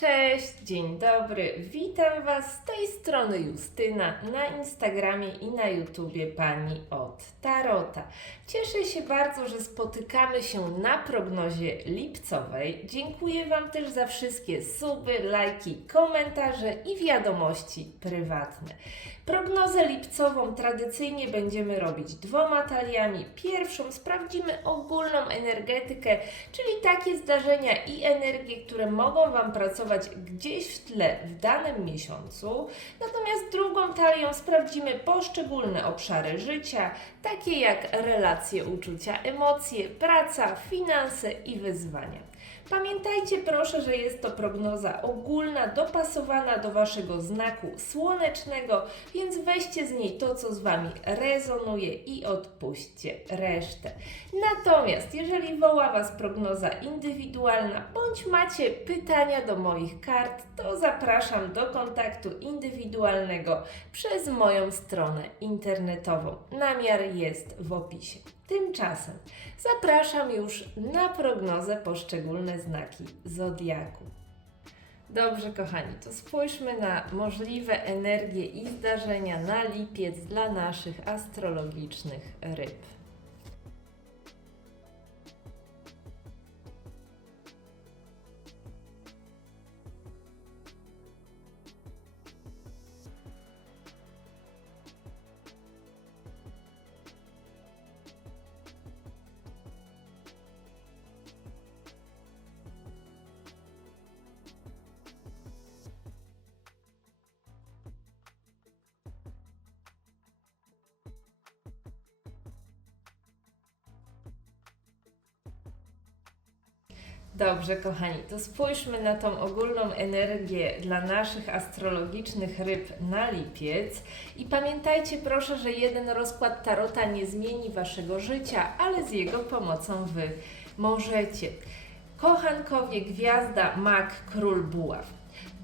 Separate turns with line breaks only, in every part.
Cześć, dzień dobry, witam Was z tej strony Justyna na Instagramie i na YouTubie Pani od Tarota. Cieszę się bardzo, że spotykamy się na prognozie lipcowej. Dziękuję Wam też za wszystkie suby, lajki, komentarze i wiadomości prywatne. Prognozę lipcową tradycyjnie będziemy robić dwoma taliami. Pierwszą sprawdzimy ogólną energetykę, czyli takie zdarzenia i energie, które mogą Wam pracować gdzieś w tle w danym miesiącu. Natomiast drugą talią sprawdzimy poszczególne obszary życia, takie jak relacje, uczucia, emocje, praca, finanse i wyzwania. Pamiętajcie proszę, że jest to prognoza ogólna, dopasowana do Waszego znaku słonecznego, więc weźcie z niej to, co z Wami rezonuje i odpuśćcie resztę. Natomiast jeżeli woła Was prognoza indywidualna, bądź macie pytania do moich kart, to zapraszam do kontaktu indywidualnego przez moją stronę internetową. Namiar jest w opisie. Tymczasem zapraszam już na prognozę poszczególne znaki zodiaku. Dobrze, kochani, to spójrzmy na możliwe energie i zdarzenia na lipiec dla naszych astrologicznych ryb. Dobrze, kochani, to spójrzmy na tą ogólną energię dla naszych astrologicznych ryb na lipiec. I pamiętajcie proszę, że jeden rozkład tarota nie zmieni waszego życia, ale z jego pomocą wy możecie. Kochankowie, gwiazda, mak, król buław.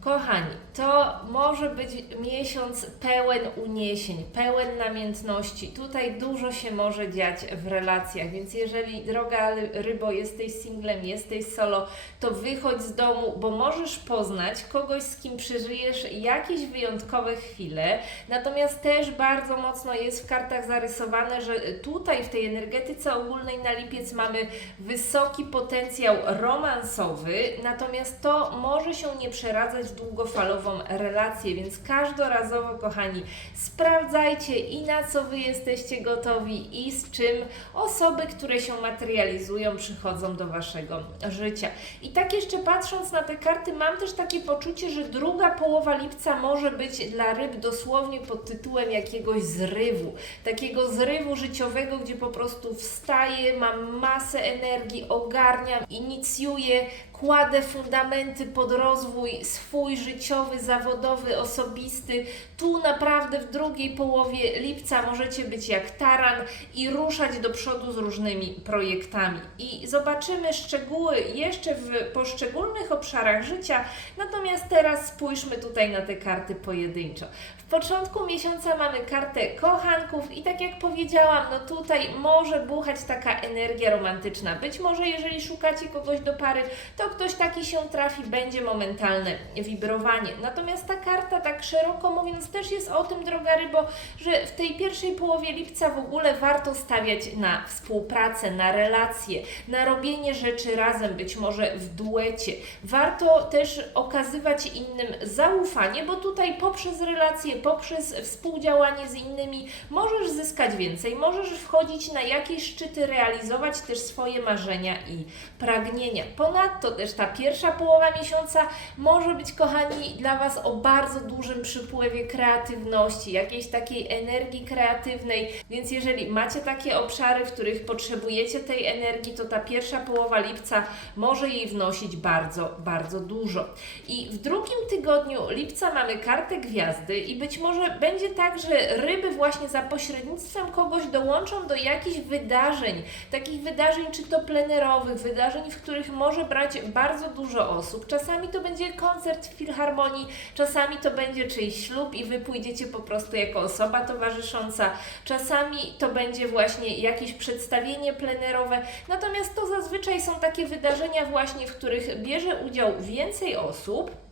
Kochani, to może być miesiąc pełen uniesień, pełen namiętności. Tutaj dużo się może dziać w relacjach, więc jeżeli, droga rybo, jesteś singlem, jesteś solo, to wychodź z domu, bo możesz poznać kogoś, z kim przeżyjesz jakieś wyjątkowe chwile. Natomiast też bardzo mocno jest w kartach zarysowane, że tutaj w tej energetyce ogólnej na lipiec mamy wysoki potencjał romansowy, natomiast to może się nie przeradzać długofalową relację, więc każdorazowo, kochani, sprawdzajcie i na co Wy jesteście gotowi i z czym osoby, które się materializują, przychodzą do Waszego życia. I tak jeszcze patrząc na te karty, mam też takie poczucie, że druga połowa lipca może być dla ryb dosłownie pod tytułem jakiegoś zrywu, takiego zrywu życiowego, gdzie po prostu wstaję, mam masę energii, ogarniam, inicjuję, kładę fundamenty pod rozwój swój życiowy, zawodowy, osobisty. Tu naprawdę w drugiej połowie lipca możecie być jak taran i ruszać do przodu z różnymi projektami. I zobaczymy szczegóły jeszcze w poszczególnych obszarach życia, natomiast teraz spójrzmy tutaj na te karty pojedynczo. W początku miesiąca mamy kartę kochanków i tak jak powiedziałam, no tutaj może buchać taka energia romantyczna. Być może jeżeli szukacie kogoś do pary, to ktoś taki się trafi, będzie momentalne wibrowanie. Natomiast ta karta, tak szeroko mówiąc, też jest o tym, droga rybo, że w tej pierwszej połowie lipca w ogóle warto stawiać na współpracę, na relacje, na robienie rzeczy razem, być może w duecie. Warto też okazywać innym zaufanie, bo tutaj poprzez relacje, poprzez współdziałanie z innymi możesz zyskać więcej, możesz wchodzić na jakieś szczyty, realizować też swoje marzenia i pragnienia. Ponadto też ta pierwsza połowa miesiąca może być, kochani, dla Was o bardzo dużym przypływie kreatywności, jakiejś takiej energii kreatywnej, więc jeżeli macie takie obszary, w których potrzebujecie tej energii, to ta pierwsza połowa lipca może jej wnosić bardzo, bardzo dużo. I w drugim tygodniu lipca mamy kartę gwiazdy i być może będzie tak, że ryby właśnie za pośrednictwem kogoś dołączą do jakichś wydarzeń, takich wydarzeń czy to plenerowych, wydarzeń, w których może brać bardzo dużo osób. Czasami to będzie koncert w filharmonii, czasami to będzie czyjś ślub i Wy pójdziecie po prostu jako osoba towarzysząca, czasami to będzie właśnie jakieś przedstawienie plenerowe, natomiast to zazwyczaj są takie wydarzenia właśnie, w których bierze udział więcej osób,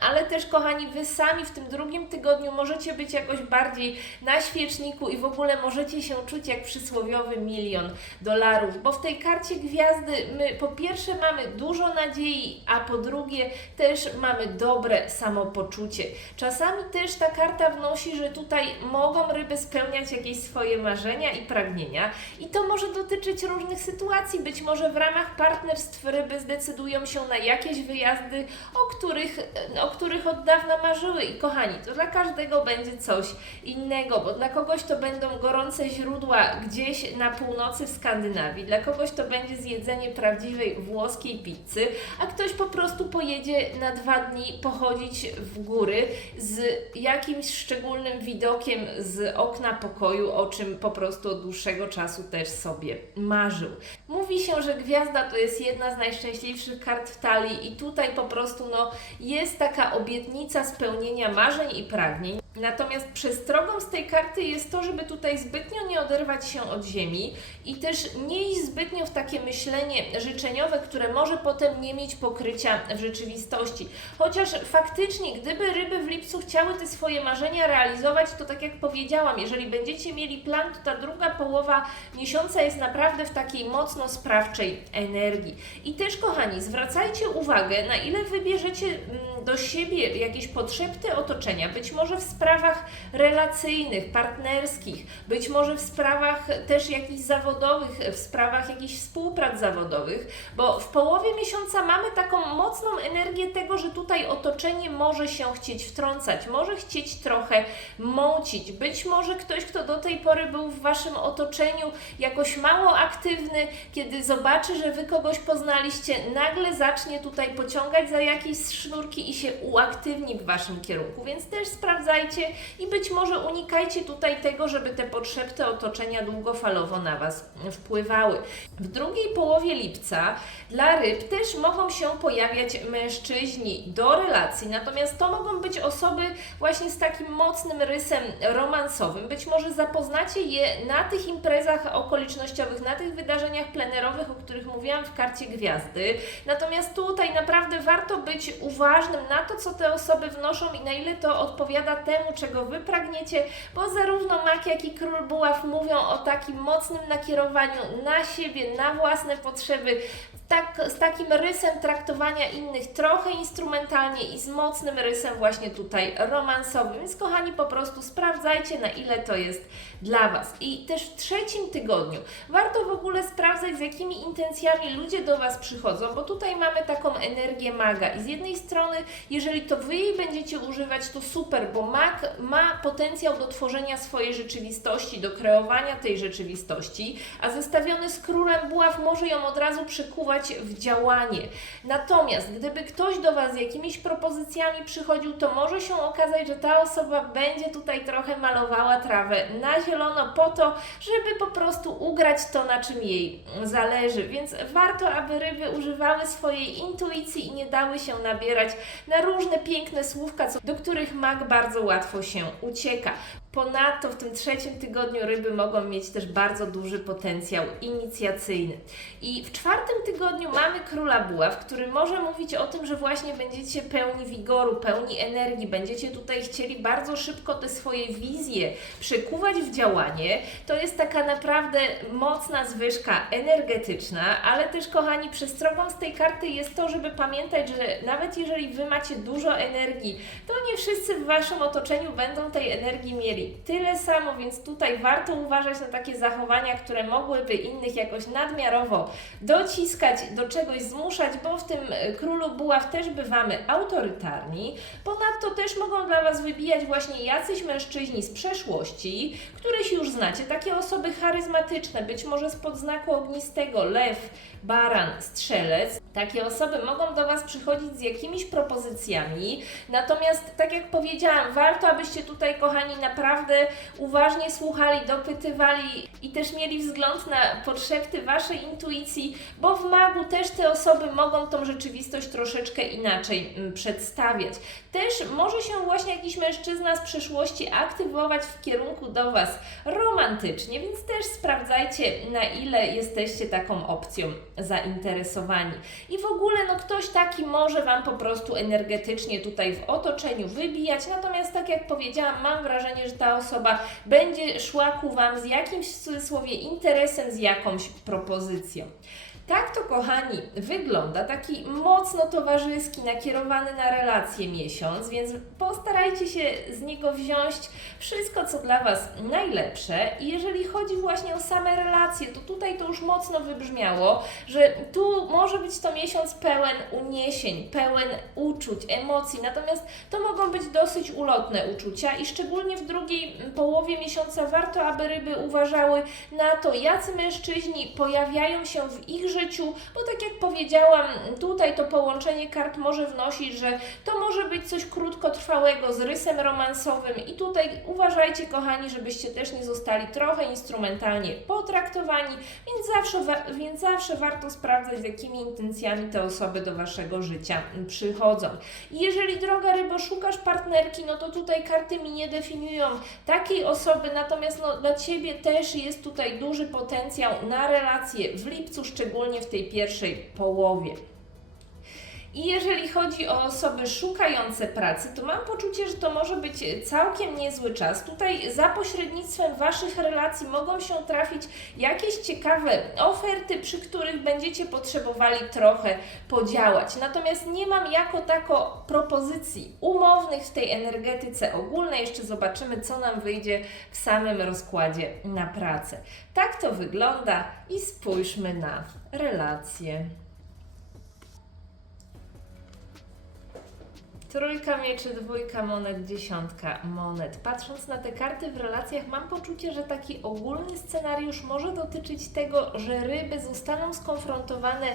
ale też, kochani, Wy sami w tym drugim tygodniu możecie być jakoś bardziej na świeczniku i w ogóle możecie się czuć jak przysłowiowy milion dolarów, bo w tej karcie gwiazdy my po pierwsze mamy dużo nadziei, a po drugie też mamy dobre samopoczucie. Czasami też ta karta wnosi, że tutaj mogą ryby spełniać jakieś swoje marzenia i pragnienia i to może dotyczyć różnych sytuacji. Być może w ramach partnerstw ryby zdecydują się na jakieś wyjazdy, o których, których od dawna marzyły. I kochani, to dla każdego będzie coś innego, bo dla kogoś to będą gorące źródła gdzieś na północy w Skandynawii, dla kogoś to będzie zjedzenie prawdziwej włoskiej pizzy, a ktoś po prostu pojedzie na dwa dni pochodzić w góry z jakimś szczególnym widokiem z okna pokoju, o czym po prostu od dłuższego czasu też sobie marzył. Mówi się, że gwiazda to jest jedna z najszczęśliwszych kart w talii i tutaj po prostu no, jest taka obietnica spełnienia marzeń i pragnień. Natomiast przestrogą z tej karty jest to, żeby tutaj zbytnio nie oderwać się od ziemi i też nie iść zbytnio w takie myślenie życzeniowe, które może potem nie mieć pokrycia w rzeczywistości. Chociaż faktycznie, gdyby ryby w lipcu chciały te swoje marzenia realizować, to tak jak powiedziałam, jeżeli będziecie mieli plan, to ta druga połowa miesiąca jest naprawdę w takiej mocno sprawczej energii. I też, kochani, zwracajcie uwagę, na ile wybierzecie mm, do siebie jakieś podszepty otoczenia, być może w sprawach relacyjnych, partnerskich, być może w sprawach też jakichś zawodowych, w sprawach jakichś współprac zawodowych, bo w połowie miesiąca mamy taką mocną energię tego, że tutaj otoczenie może się chcieć wtrącać, może chcieć trochę mącić. Być może ktoś, kto do tej pory był w Waszym otoczeniu jakoś mało aktywny, kiedy zobaczy, że Wy kogoś poznaliście, nagle zacznie tutaj pociągać za jakieś sznurki i się uaktywni w Waszym kierunku. Więc też sprawdzajcie i być może unikajcie tutaj tego, żeby te podszepty otoczenia długofalowo na Was wpływały. W drugiej połowie lipca dla ryb też mogą się pojawiać mężczyźni do relacji, natomiast to mogą być osoby właśnie z takim mocnym rysem romansowym. Być może zapoznacie je na tych imprezach okolicznościowych, na tych wydarzeniach plenerowych, o których mówiłam w karcie gwiazdy. Natomiast tutaj naprawdę warto być uważnym na to, co te osoby wnoszą i na ile to odpowiada temu, czego Wy pragniecie, bo zarówno Mak, jak i Król Buław mówią o takim mocnym nakierowaniu na siebie, na własne potrzeby, tak, z takim rysem traktowania innych trochę instrumentalnie i z mocnym rysem właśnie tutaj romansowym. Więc kochani, po prostu sprawdzajcie na ile to jest dla Was. I też w trzecim tygodniu warto w ogóle sprawdzać z jakimi intencjami ludzie do Was przychodzą, bo tutaj mamy taką energię maga i z jednej strony, jeżeli to Wy jej będziecie używać, to super, bo mag ma potencjał do tworzenia swojej rzeczywistości, do kreowania tej rzeczywistości, a zestawiony z królem buław może ją od razu przykuwać w działanie. Natomiast gdyby ktoś do Was z jakimiś propozycjami przychodził, to może się okazać, że ta osoba będzie tutaj trochę malowała trawę na zielono po to, żeby po prostu ugrać to, na czym jej zależy. Więc warto, aby ryby używały swojej intuicji i nie dały się nabierać na różne piękne słówka, do których mag bardzo łatwo się ucieka. Ponadto w tym trzecim tygodniu ryby mogą mieć też bardzo duży potencjał inicjacyjny. I w czwartym tygodniu mamy króla buław, który może mówić o tym, że właśnie będziecie pełni wigoru, pełni energii, będziecie tutaj chcieli bardzo szybko te swoje wizje przekuwać w działanie. To jest taka naprawdę mocna zwyżka energetyczna, ale też kochani, przestrogą z tej karty jest to, żeby pamiętać, że nawet jeżeli Wy macie dużo energii, to nie wszyscy w Waszym otoczeniu będą tej energii mieli tyle samo, więc tutaj warto uważać na takie zachowania, które mogłyby innych jakoś nadmiarowo dociskać, do czegoś zmuszać, bo w tym e, królu buław też bywamy autorytarni. Ponadto też mogą dla Was wybijać właśnie jacyś mężczyźni z przeszłości, których już znacie, takie osoby charyzmatyczne, być może spod znaku ognistego, lew, baran, strzelec. Takie osoby mogą do Was przychodzić z jakimiś propozycjami, natomiast tak jak powiedziałam, warto, abyście tutaj, kochani, naprawdę naprawdę uważnie słuchali, dopytywali i też mieli wzgląd na podszepty Waszej intuicji, bo w magu też te osoby mogą tą rzeczywistość troszeczkę inaczej mm, przedstawiać. Też może się właśnie jakiś mężczyzna z przeszłości aktywować w kierunku do Was romantycznie, więc też sprawdzajcie, na ile jesteście taką opcją zainteresowani. I w ogóle, no ktoś taki może Wam po prostu energetycznie tutaj w otoczeniu wybijać, natomiast tak jak powiedziałam, mam wrażenie, że ta osoba będzie szła ku Wam z jakimś w cudzysłowie interesem, z jakąś propozycją. Tak to, kochani, wygląda taki mocno towarzyski, nakierowany na relacje miesiąc, więc postarajcie się z niego wziąć wszystko, co dla Was najlepsze. I jeżeli chodzi właśnie o same relacje, to tutaj to już mocno wybrzmiało, że tu może być to miesiąc pełen uniesień, pełen uczuć, emocji, natomiast to mogą być dosyć ulotne uczucia i szczególnie w drugiej połowie miesiąca warto, aby ryby uważały na to, jacy mężczyźni pojawiają się w ich życiu, bo tak jak powiedziałam, tutaj to połączenie kart może wnosić, że to może być coś krótkotrwałego z rysem romansowym i tutaj uważajcie kochani, żebyście też nie zostali trochę instrumentalnie potraktowani, więc zawsze, więc zawsze warto sprawdzać z jakimi intencjami te osoby do Waszego życia przychodzą. I jeżeli droga rybo szukasz partnerki, no to tutaj karty mi nie definiują takiej osoby, natomiast no, dla Ciebie też jest tutaj duży potencjał na relacje w lipcu, szczególnie w tej pierwszej połowie. I jeżeli chodzi o osoby szukające pracy, to mam poczucie, że to może być całkiem niezły czas. Tutaj za pośrednictwem Waszych relacji mogą się trafić jakieś ciekawe oferty, przy których będziecie potrzebowali trochę podziałać. Natomiast nie mam jako tako propozycji umownych w tej energetyce ogólnej. Jeszcze zobaczymy, co nam wyjdzie w samym rozkładzie na pracę. Tak to wygląda i spójrzmy na relacje. Trójka mieczy, dwójka monet, dziesiątka monet. Patrząc na te karty w relacjach, mam poczucie, że taki ogólny scenariusz może dotyczyć tego, że ryby zostaną skonfrontowane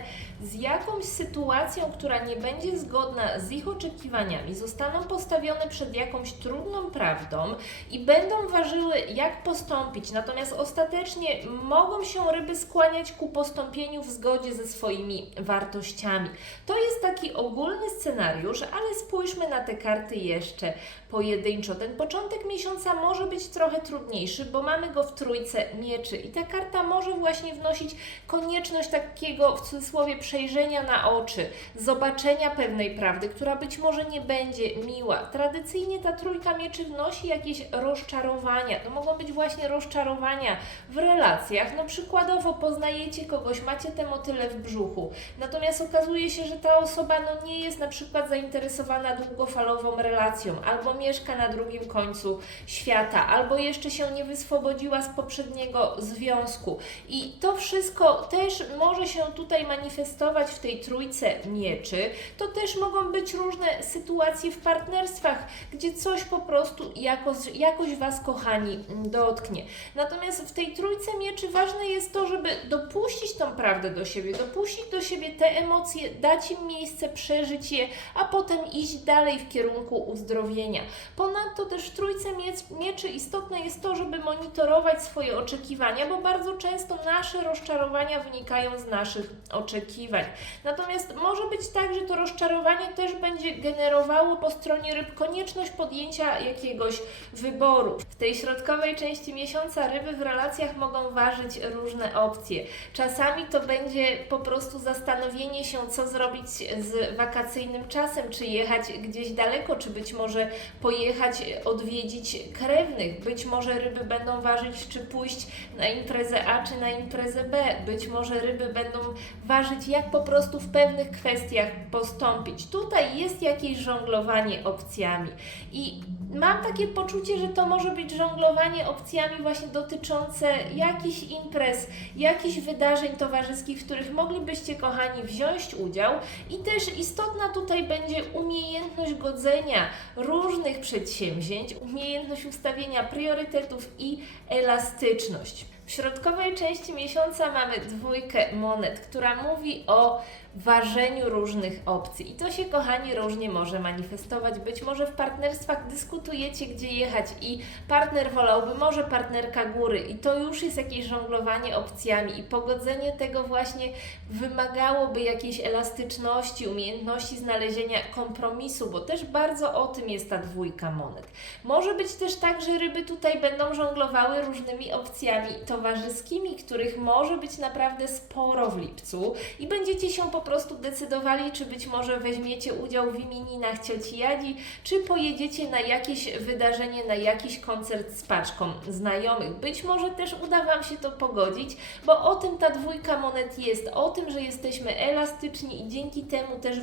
z jakąś sytuacją, która nie będzie zgodna z ich oczekiwaniami, zostaną postawione przed jakąś trudną prawdą i będą ważyły, jak postąpić. Natomiast ostatecznie mogą się ryby skłaniać ku postąpieniu w zgodzie ze swoimi wartościami. To jest taki ogólny scenariusz, ale spójrzmy na te karty jeszcze pojedynczo. Ten początek miesiąca może być trochę trudniejszy, bo mamy go w trójce mieczy i ta karta może właśnie wnosić konieczność takiego w cudzysłowie przejrzenia na oczy, zobaczenia pewnej prawdy, która być może nie będzie miła. Tradycyjnie ta trójka mieczy wnosi jakieś rozczarowania. To mogą być właśnie rozczarowania w relacjach. No przykładowo poznajecie kogoś, macie te motyle w brzuchu, natomiast okazuje się, że ta osoba no nie jest na przykład zainteresowana długofalową relacją, albo mieszka na drugim końcu świata, albo jeszcze się nie wyswobodziła z poprzedniego związku. I to wszystko też może się tutaj manifestować w tej trójce mieczy. To też mogą być różne sytuacje w partnerstwach, gdzie coś po prostu jakoś, jakoś Was, kochani, dotknie. Natomiast w tej trójce mieczy ważne jest to, żeby dopuścić tą prawdę do siebie, dopuścić do siebie te emocje, dać im miejsce, przeżyć je, a potem iść dalej w kierunku uzdrowienia. Ponadto też w trójce miec- mieczy istotne jest to, żeby monitorować swoje oczekiwania, bo bardzo często nasze rozczarowania wynikają z naszych oczekiwań. Natomiast może być tak, że to rozczarowanie też będzie generowało po stronie ryb konieczność podjęcia jakiegoś wyboru. W tej środkowej części miesiąca ryby w relacjach mogą ważyć różne opcje. Czasami to będzie po prostu zastanowienie się, co zrobić z wakacyjnym czasem, czy jechać gdzieś daleko, czy być może pojechać odwiedzić krewnych. Być może ryby będą ważyć, czy pójść na imprezę A, czy na imprezę B. Być może ryby będą ważyć, jak po prostu w pewnych kwestiach postąpić. Tutaj jest jakieś żonglowanie opcjami. I mam takie poczucie, że to może być żonglowanie opcjami właśnie dotyczące jakichś imprez, jakichś wydarzeń towarzyskich, w których moglibyście, kochani, wziąć udział. I też istotna tutaj będzie umiejętność godzenia różnych przedsięwzięć, umiejętność ustawienia priorytetów i elastyczność. W środkowej części miesiąca mamy dwójkę monet, która mówi o ważeniu różnych opcji. I to się, kochani, różnie może manifestować. Być może w partnerstwach dyskutujecie, gdzie jechać i partner wolałby, może partnerka góry i to już jest jakieś żonglowanie opcjami i pogodzenie tego właśnie wymagałoby jakiejś elastyczności, umiejętności znalezienia kompromisu, bo też bardzo o tym jest ta dwójka monet. Może być też tak, że ryby tutaj będą żonglowały różnymi opcjami towarzyskimi, których może być naprawdę sporo w lipcu i będziecie się po prostu decydowali, czy być może weźmiecie udział w imieninach cioci Jadzi, czy pojedziecie na jakieś wydarzenie, na jakiś koncert z paczką znajomych. Być może też uda Wam się to pogodzić, bo o tym ta dwójka monet jest, o tym, że jesteśmy elastyczni i dzięki temu też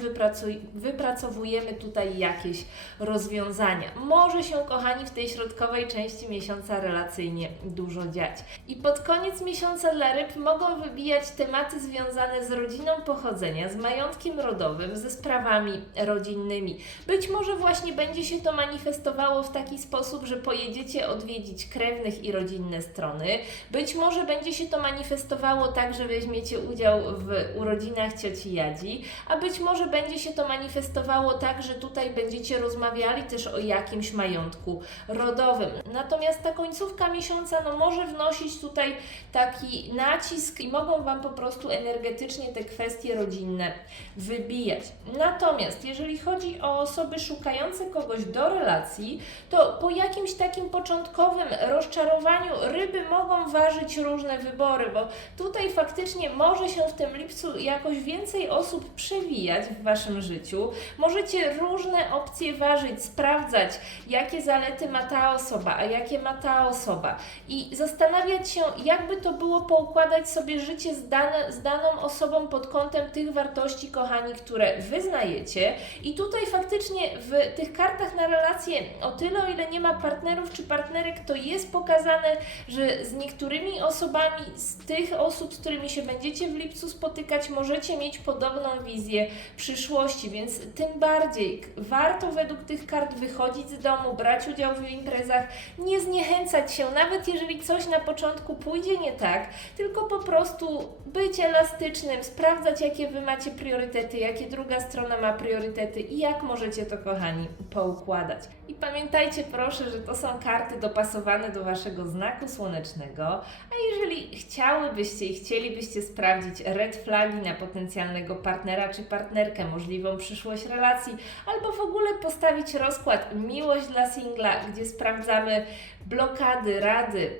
wypracowujemy tutaj jakieś rozwiązania. Może się, kochani, w tej środkowej części miesiąca relacyjnie dużo dziać. I pod koniec miesiąca dla ryb mogą wybijać tematy związane z rodziną pochodzenia, z majątkiem rodowym, ze sprawami rodzinnymi. Być może właśnie będzie się to manifestowało w taki sposób, że pojedziecie odwiedzić krewnych i rodzinne strony. Być może będzie się to manifestowało tak, że weźmiecie udział w urodzinach cioci Jadzi, a być może będzie się to manifestowało tak, że tutaj będziecie rozmawiali też o jakimś majątku rodowym. Natomiast ta końcówka miesiąca no, może wnosić tutaj taki nacisk i mogą Wam po prostu energetycznie te kwestie rodzinne wybijać. Natomiast jeżeli chodzi o osoby szukające kogoś do relacji, to po jakimś takim początkowym rozczarowaniu ryby mogą ważyć różne wybory, bo tutaj faktycznie może się w tym lipcu jakoś więcej osób przewijać w Waszym życiu. Możecie różne opcje ważyć, sprawdzać, jakie zalety ma ta osoba, a jakie ma ta osoba i zastanawiać się, jakby to było poukładać sobie życie z, dane, z daną osobą pod kątem tych wartości, kochani, które wyznajecie. I tutaj faktycznie w tych kartach na relacje, o tyle o ile nie ma partnerów czy partnerek, to jest pokazane, że z niektórymi osobami, z tych osób, z którymi się będziecie w lipcu spotykać, możecie mieć podobną wizję przyszłości, więc tym bardziej warto według tych kart wychodzić z domu, brać udział w imprezach, nie zniechęcać się, nawet jeżeli coś na początku pójdzie nie tak, tylko po prostu być elastycznym, sprawdzać, jakie Wy macie priorytety, jakie druga strona ma priorytety i jak możecie to, kochani, poukładać. I pamiętajcie proszę, że to są karty dopasowane do Waszego znaku słonecznego, a jeżeli chciałybyście i chcielibyście sprawdzić red flagi na potencjalnego partnera czy partnerkę, możliwą przyszłość relacji, albo w ogóle postawić rozkład miłość dla singla, gdzie sprawdzamy blokady, rady,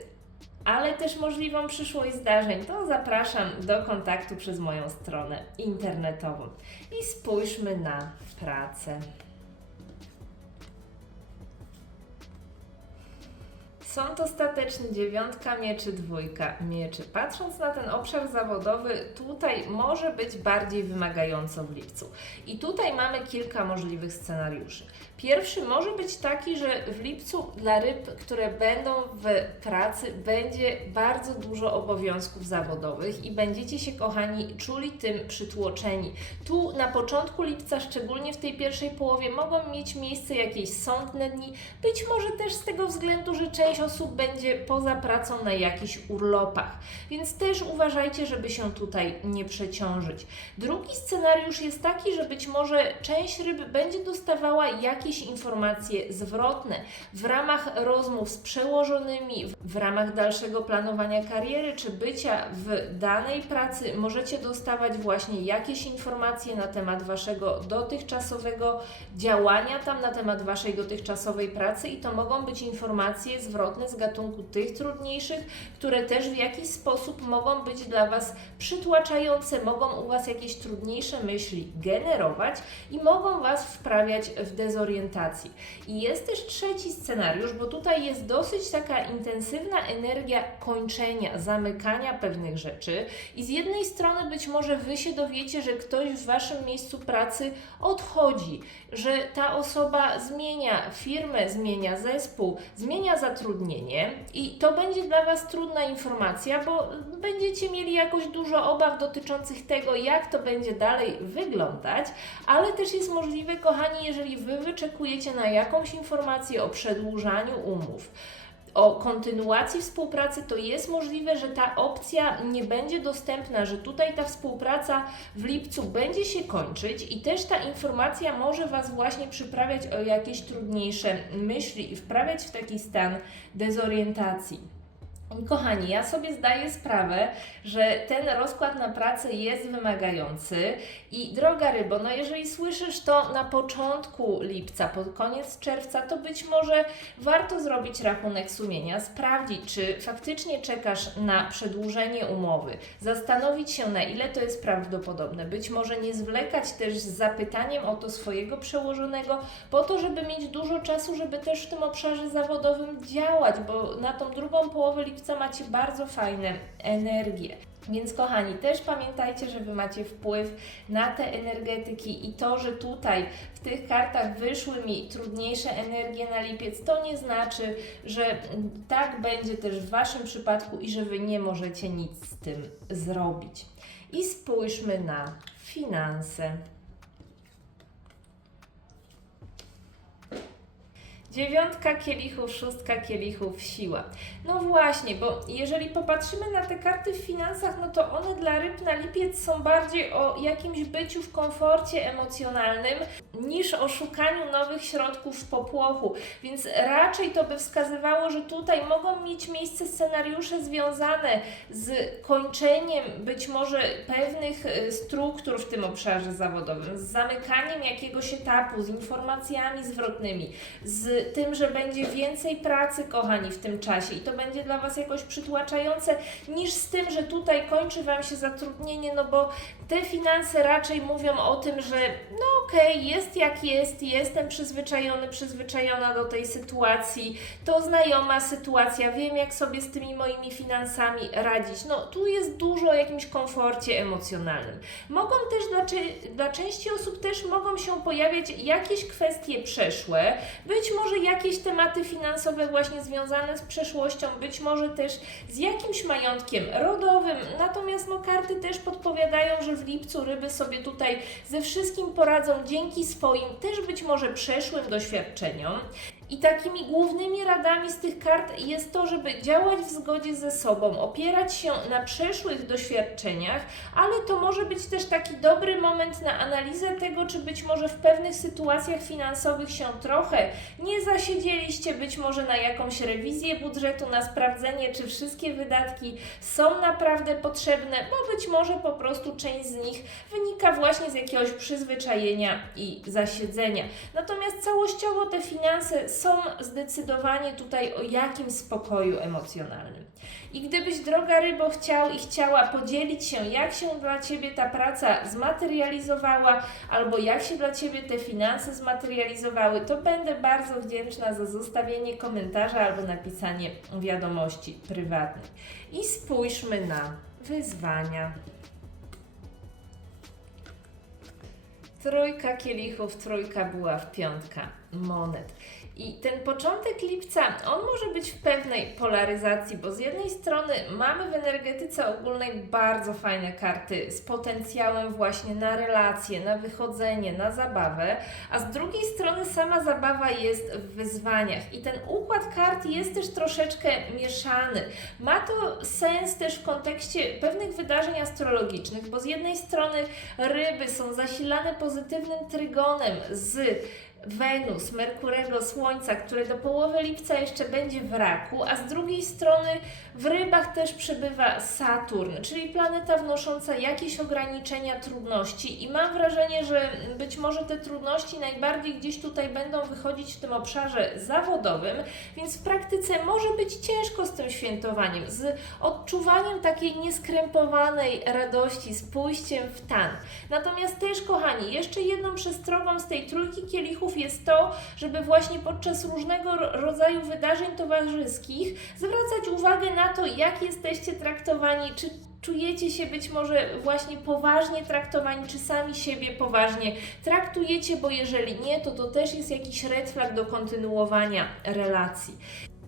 ale też możliwą przyszłość zdarzeń, to zapraszam do kontaktu przez moją stronę internetową. I spójrzmy na pracę. Sąd ostateczny, dziewiątka mieczy, dwójka mieczy. Patrząc na ten obszar zawodowy, tutaj może być bardziej wymagająco w lipcu. I tutaj mamy kilka możliwych scenariuszy. Pierwszy może być taki, że w lipcu dla ryb, które będą w pracy, będzie bardzo dużo obowiązków zawodowych i będziecie się, kochani, czuli tym przytłoczeni. Tu na początku lipca, szczególnie w tej pierwszej połowie, mogą mieć miejsce jakieś sądne dni, być może też z tego względu, że część osób będzie poza pracą na jakichś urlopach. Więc też uważajcie, żeby się tutaj nie przeciążyć. Drugi scenariusz jest taki, że być może część ryb będzie dostawała jakieś informacje zwrotne w ramach rozmów z przełożonymi, w ramach dalszego planowania kariery czy bycia w danej pracy. Możecie dostawać właśnie jakieś informacje na temat Waszego dotychczasowego działania tam, na temat Waszej dotychczasowej pracy i to mogą być informacje zwrotne z gatunku tych trudniejszych, które też w jakiś sposób mogą być dla Was przytłaczające, mogą u Was jakieś trudniejsze myśli generować i mogą Was wprawiać w dezorientacji. I jest też trzeci scenariusz, bo tutaj jest dosyć taka intensywna energia kończenia, zamykania pewnych rzeczy i z jednej strony być może Wy się dowiecie, że ktoś w Waszym miejscu pracy odchodzi, że ta osoba zmienia firmę, zmienia zespół, zmienia zatrudnienie i to będzie dla Was trudna informacja, bo będziecie mieli jakoś dużo obaw dotyczących tego, jak to będzie dalej wyglądać, ale też jest możliwe, kochani, jeżeli Wy wyczekujecie na jakąś informację o przedłużaniu umów, o kontynuacji współpracy, to jest możliwe, że ta opcja nie będzie dostępna, że tutaj ta współpraca w lipcu będzie się kończyć i też ta informacja może Was właśnie przyprawiać o jakieś trudniejsze myśli i wprawiać w taki stan dezorientacji. Kochani, ja sobie zdaję sprawę, że ten rozkład na pracę jest wymagający i droga rybo, no jeżeli słyszysz to na początku lipca, pod koniec czerwca, to być może warto zrobić rachunek sumienia, sprawdzić, czy faktycznie czekasz na przedłużenie umowy, zastanowić się, na ile to jest prawdopodobne, być może nie zwlekać też z zapytaniem o to swojego przełożonego, po to, żeby mieć dużo czasu, żeby też w tym obszarze zawodowym działać, bo na tą drugą połowę lipca macie bardzo fajne energie. Więc kochani, też pamiętajcie, że Wy macie wpływ na te energetyki i to, że tutaj w tych kartach wyszły mi trudniejsze energie na lipiec, to nie znaczy, że tak będzie też w Waszym przypadku i że Wy nie możecie nic z tym zrobić. I spójrzmy na finanse. Dziewiątka kielichów, szóstka kielichów, siła. No właśnie, bo jeżeli popatrzymy na te karty w finansach, no to one dla ryb na lipiec są bardziej o jakimś byciu w komforcie emocjonalnym niż o szukaniu nowych środków popłochu. Więc raczej to by wskazywało, że tutaj mogą mieć miejsce scenariusze związane z kończeniem być może pewnych y, struktur w tym obszarze zawodowym, z zamykaniem jakiegoś etapu, z informacjami zwrotnymi, z tym, że będzie więcej pracy, kochani, w tym czasie i to będzie dla Was jakoś przytłaczające, niż z tym, że tutaj kończy Wam się zatrudnienie, no bo te finanse raczej mówią o tym, że no okej, okay, jest jak jest, jestem przyzwyczajony, przyzwyczajona do tej sytuacji, to znajoma sytuacja, wiem jak sobie z tymi moimi finansami radzić. No tu jest dużo o jakimś komforcie emocjonalnym. Mogą też dla, dla części osób też mogą się pojawiać jakieś kwestie przeszłe, być może jakieś tematy finansowe właśnie związane z przeszłością, być może też z jakimś majątkiem rodowym. Natomiast no karty też podpowiadają, że w lipcu ryby sobie tutaj ze wszystkim poradzą dzięki swoim też być może przeszłym doświadczeniom. I takimi głównymi radami z tych kart jest to, żeby działać w zgodzie ze sobą, opierać się na przeszłych doświadczeniach, ale to może być też taki dobry moment na analizę tego, czy być może w pewnych sytuacjach finansowych się trochę nie zasiedzieliście, być może na jakąś rewizję budżetu, na sprawdzenie, czy wszystkie wydatki są naprawdę potrzebne, bo być może po prostu część z nich wynika właśnie z jakiegoś przyzwyczajenia i zasiedzenia. Natomiast całościowo te finanse są zdecydowanie tutaj o jakimś spokoju emocjonalnym. I gdybyś, droga rybo, chciał i chciała podzielić się, jak się dla Ciebie ta praca zmaterializowała, albo jak się dla Ciebie te finanse zmaterializowały, to będę bardzo wdzięczna za zostawienie komentarza albo napisanie wiadomości prywatnej. I spójrzmy na wyzwania. Trójka kielichów, trójka buław, piątka monet. I ten początek lipca, on może być w pewnej polaryzacji, bo z jednej strony mamy w energetyce ogólnej bardzo fajne karty z potencjałem właśnie na relacje, na wychodzenie, na zabawę, a z drugiej strony sama zabawa jest w wyzwaniach. I ten układ kart jest też troszeczkę mieszany. Ma to sens też w kontekście pewnych wydarzeń astrologicznych, bo z jednej strony ryby są zasilane pozytywnym trygonem z Wenus, Merkurego, Słońca, które do połowy lipca jeszcze będzie w raku, a z drugiej strony w rybach też przebywa Saturn, czyli planeta wnosząca jakieś ograniczenia, trudności. I mam wrażenie, że być może te trudności najbardziej gdzieś tutaj będą wychodzić w tym obszarze zawodowym, więc w praktyce może być ciężko z tym świętowaniem, z odczuwaniem takiej nieskrępowanej radości, z pójściem w tan. Natomiast też, kochani, jeszcze jedną przestrogą z tej trójki kielichów jest to, żeby właśnie podczas różnego rodzaju wydarzeń towarzyskich zwracać uwagę na to, jak jesteście traktowani, czy czujecie się być może właśnie poważnie traktowani, czy sami siebie poważnie traktujecie, bo jeżeli nie, to to też jest jakiś red flag do kontynuowania relacji.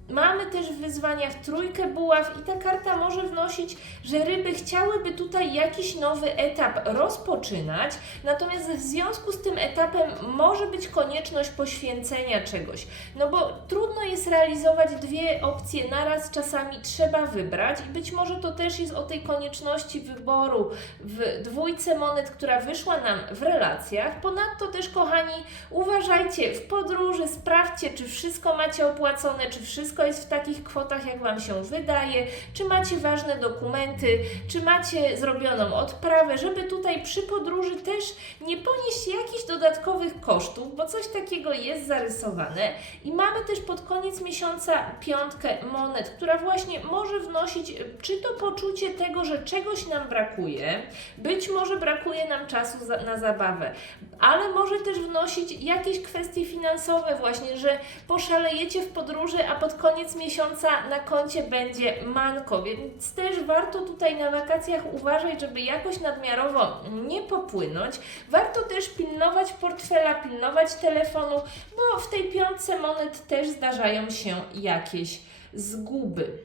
Mamy też w wyzwaniach trójkę buław i ta karta może wnosić, że ryby chciałyby tutaj jakiś nowy etap rozpoczynać, natomiast w związku z tym etapem może być konieczność poświęcenia czegoś. No bo trudno jest realizować dwie opcje naraz, czasami trzeba wybrać i być może to też jest o tej konieczności wyboru w dwójce monet, która wyszła nam w relacjach. Ponadto też, kochani, uważajcie w podróży, sprawdźcie, czy wszystko macie opłacone, czy wszystko jest w takich kwotach, jak Wam się wydaje, czy macie ważne dokumenty, czy macie zrobioną odprawę, żeby tutaj przy podróży też nie ponieść jakichś dodatkowych kosztów, bo coś takiego jest zarysowane. I mamy też pod koniec miesiąca piątkę monet, która właśnie może wnosić czy to poczucie tego, że czegoś nam brakuje, być może brakuje nam czasu za, na zabawę, ale może też wnosić jakieś kwestie finansowe, właśnie, że poszalejecie w podróży, a pod koniec miesiąca na koncie będzie manko, więc też warto tutaj na wakacjach uważać, żeby jakoś nadmiarowo nie popłynąć. Warto też pilnować portfela, pilnować telefonu, bo w tej piątce monet też zdarzają się jakieś zguby.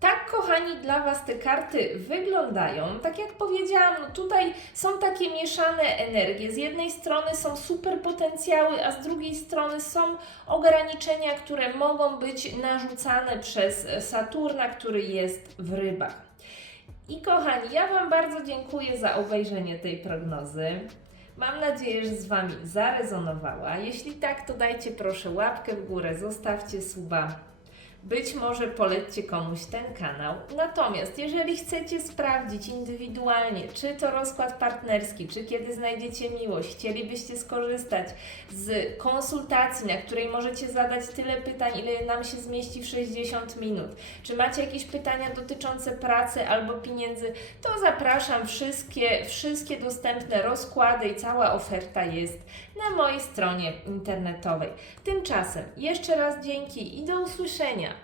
Tak, kochani, dla Was te karty wyglądają. Tak jak powiedziałam, no tutaj są takie mieszane energie. Z jednej strony są super potencjały, a z drugiej strony są ograniczenia, które mogą być narzucane przez Saturna, który jest w rybach. I kochani, ja Wam bardzo dziękuję za obejrzenie tej prognozy. Mam nadzieję, że z Wami zarezonowała. Jeśli tak, to dajcie proszę łapkę w górę, zostawcie suba. Być może polećcie komuś ten kanał. Natomiast jeżeli chcecie sprawdzić indywidualnie, czy to rozkład partnerski, czy kiedy znajdziecie miłość, chcielibyście skorzystać z konsultacji, na której możecie zadać tyle pytań, ile nam się zmieści w 60 minut, czy macie jakieś pytania dotyczące pracy albo pieniędzy, to zapraszam. Wszystkie, wszystkie dostępne rozkłady i cała oferta jest na mojej stronie internetowej. Tymczasem jeszcze raz dzięki i do usłyszenia